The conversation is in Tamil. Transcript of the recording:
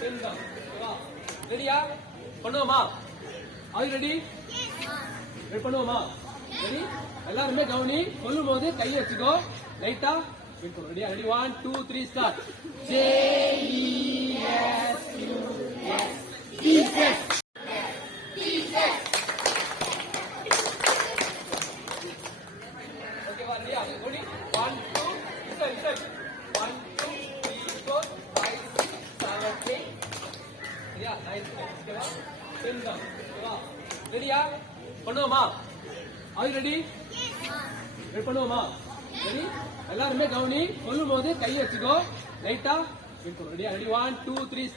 பெண்கள் ஓகேவா ரெடியா பண்ணுவோமா அது ரெடி ரெடி பண்ணுவோமா ரெடி எல்லாருமே கவனி சொல்லும் போது கையை வச்சுக்கோ லைட்டா ரெடியா ரெடி 1 2 3 ஸ்டார்ட் JESUS ஓகேவா ரெடியா ரெடி 1 2 listen 1 2 3 4 5 6 7 8 ரெடியா 9 ஓகேவா பெண்கள் ஓகேவா ரெடியா பண்ணுவோமா அது ரெடி ரெடி பண்ணுவோமா ரெடி எல்லாருமே கவனி சொல்லும் போது கையை வச்சுக்கோ லைட்டா ரெடியா ரெடி 1 2 3